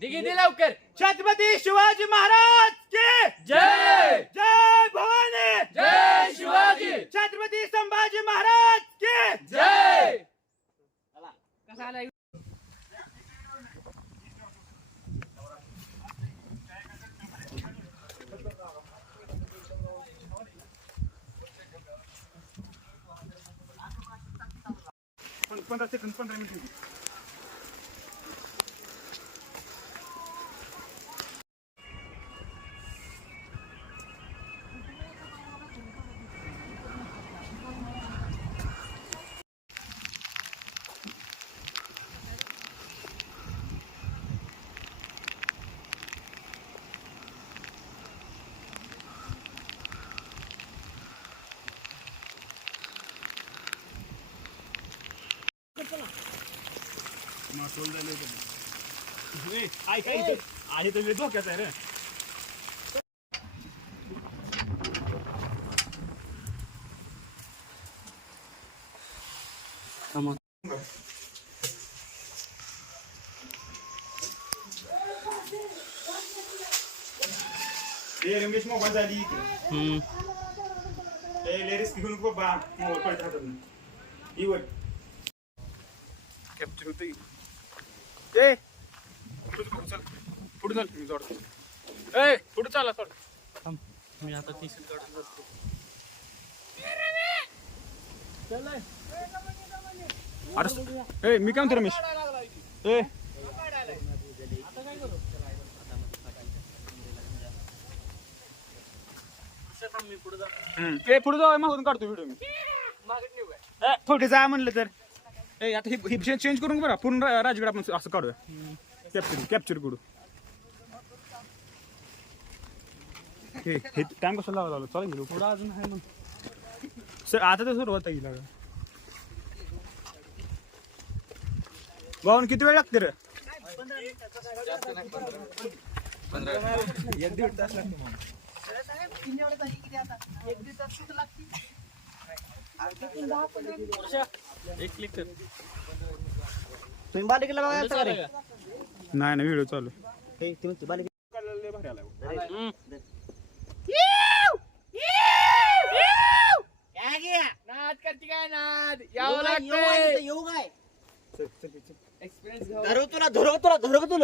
दिगी दे लवकर. छत्रपती शिवाजी महाराज की जय जय भवानी. जय शिवाजी. छत्रपती संभाजी महाराज की जय. पंधरा सेकंद 15 मिनिट. आहे तर धोक्याच आहे रे. रमेश मोबाईल झाली रिस्क घेऊन बाबा मोबाईल पडत राहतात. कॅप्चर होते. पुढे चल मी जोडतो. पुढे चाला थोडं. मी आता टी शर्ट काढून जातो. अरे मी काय म्हणतो रमेश. पुढे जाऊ मागून काढतो व्हिडिओ मी. पुढे जा म्हणलं तर आता ही चेंज करून बरं पूर्ण राजगड आपण असं काढूया. कॅप्चर करू. हे टाइम कसं लावा झालं चालेल. थोडं अजून आहे मग सर आता तर सुरुवात येईल. भाऊन किती वेळ लागते रे. 1-1.5 तास लागते. एक क्लिक कर. तुम्ही बालिकेला बघायला रे. नाही ना व्हिडिओ चालू. तुम्ही बालिके नाद करती काय नाद. यावं लागतंय. येऊ काय एक्सपिरियन्स घ्यावा. धरव तुला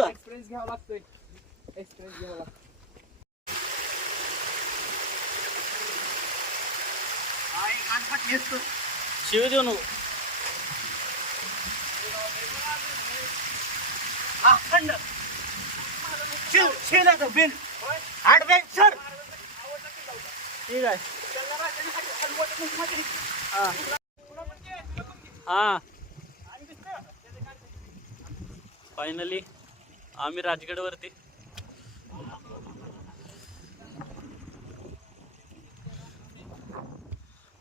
एक्सपिरियन्स घ्यावा लागतोय. एक्सपिरियन्स घ्यावा लागतोय. शिव देऊ नको. ऍडव्हेंचर ठीक आहे. हा फायनली आम्ही राजगड वरती.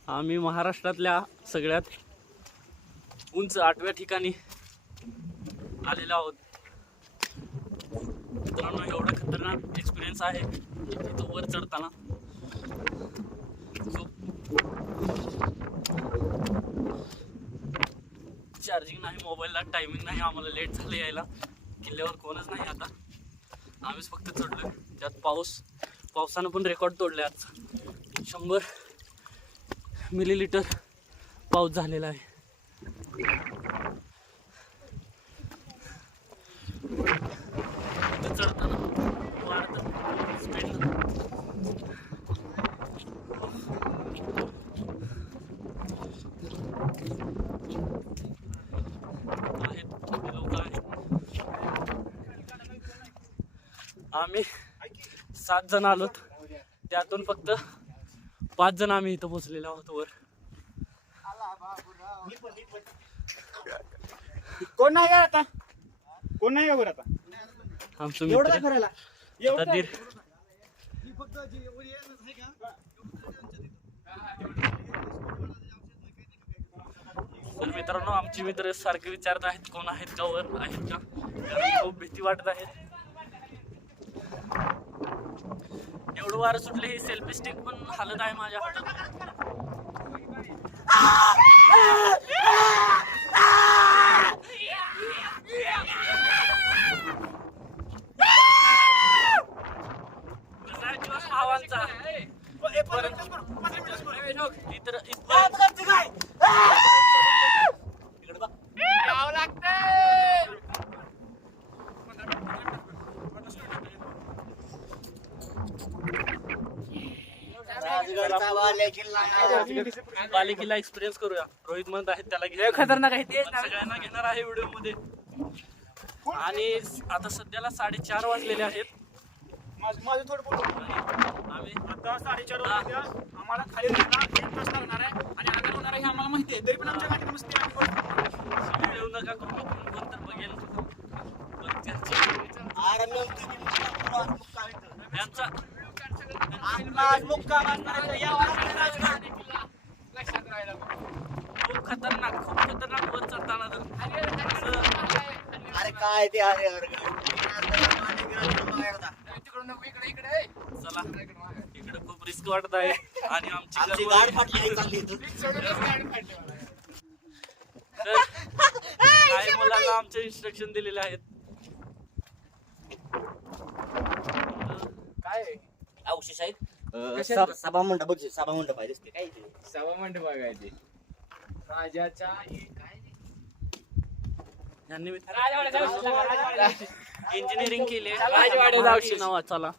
आम्ही महाराष्ट्रातल्या सगळ्यात उंच 8व्या ठिकाणी आलेलो आहोत. मित्रांनो एवढा खतरनाक एक्सपिरियन्स आहे इथं वर चढताना. खूप चार्जिंग नाही मोबाईलला, टायमिंग नाही. आम्हाला लेट झालं यायला. किल्ल्यावर कोणच नाही आता. आम्हीच फक्त चढलोय. त्यात पावसानं पण रेकॉर्ड तोडले. आज 100 मिलीलीटर पाऊस झालेला आहे. चढताना स्पीड लोक आहेत. आम्ही 7 जण आलोत. त्यातून फक्त 5 जण आम्ही इथं पोहोचलेलो आहोत वर. कोण नाही का आता. कोण नाही का वर आता. आमचं एवढं मित्र करायला तर मित्रांनो आमचे मित्र सारखे विचारत आहेत कोण आहेत का वर आहेत का. कारण खूप भीती वाटत आहे. एवढं वारं सुटले. ही सेल्फी स्टिक पण हालत आहे माझ्या हातात. बालेकिल्ला एक्सपिरियन्स करूया. रोहित म्हणत आहेत त्याला घे, खतरनाक आहे ते, सगळ्यांना घेणार आहे व्हिडिओ मध्ये. आणि आता सध्याला 4:30 वाजलेले आहेत. माझं थोडं बोलतो. आम्ही आता 4:30 वाजता आम्हाला खाली जायला 1 तास लागणार आहे आणि अंधार होणार आहे हे आम्हाला माहिती आहे. तरी पण आमच्या गाडीत मस्ती आम्ही करतो. येऊ नका करू, कोण तर बघेल. पण त्यांच्या- यांचा खूप खतरनाक वर चढताना तर अरे काय ते अरे चला, इकडे खूप रिस्क वाटत आहे आणि आमची आमची गाडी फाटली चालली इथून. तर काही मुलांना आमचे इन्स्ट्रक्शन दिलेले आहेत. अवशेष आहेत सभा मंडप बघ, सभा मंडप आहे दिसते काय ते. सभा मंडप बघायचे राजाच्या यांनी इंजिनिअरिंग केली आहे. राजवाड्यात महाराष्ट्र नावा. चला,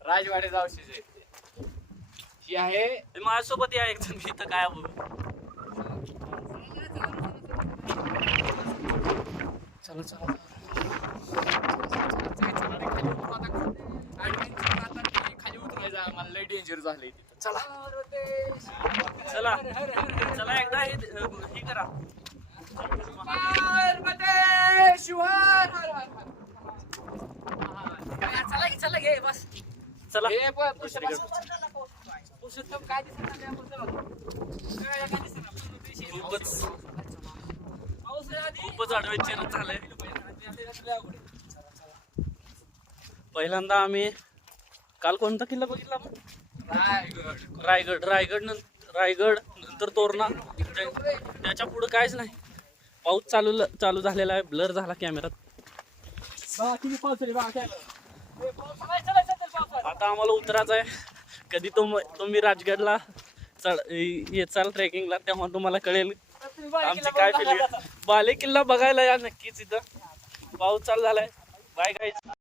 राजवाडे जावशीच ही आहे. ते माझ्यासोबत या एक जण, इथं काय बघू. चला चला खाली उतरायचं आम्हाला लय डेंजर झालंय तिथं. चला चला चला एकदा हे करा. चला घे बस. चला हे बघ, दुसरीकडे. पुरुषोत्तम काय दिसत नाही खूपच ॲडव्हेंचर झालंय. पहिल्यांदा आम्ही काल कोणता किल्ला बघितला आपण? रायगड नंतर तोरणा. त्याच्या पुढे काहीच नाही. पाऊस चालू झालेला आहे. ब्लर झाला कॅमेरात. आता आम्हाला उतरायचं आहे. कधी तुम्ही राजगडला येचाल ट्रेकिंगला, तेव्हा तुम्हाला कळेल आमची काय फिलिंग. बालेकिल्ला बघायला या नक्कीच. इथं पाऊस चालू झालाय. Bye guys.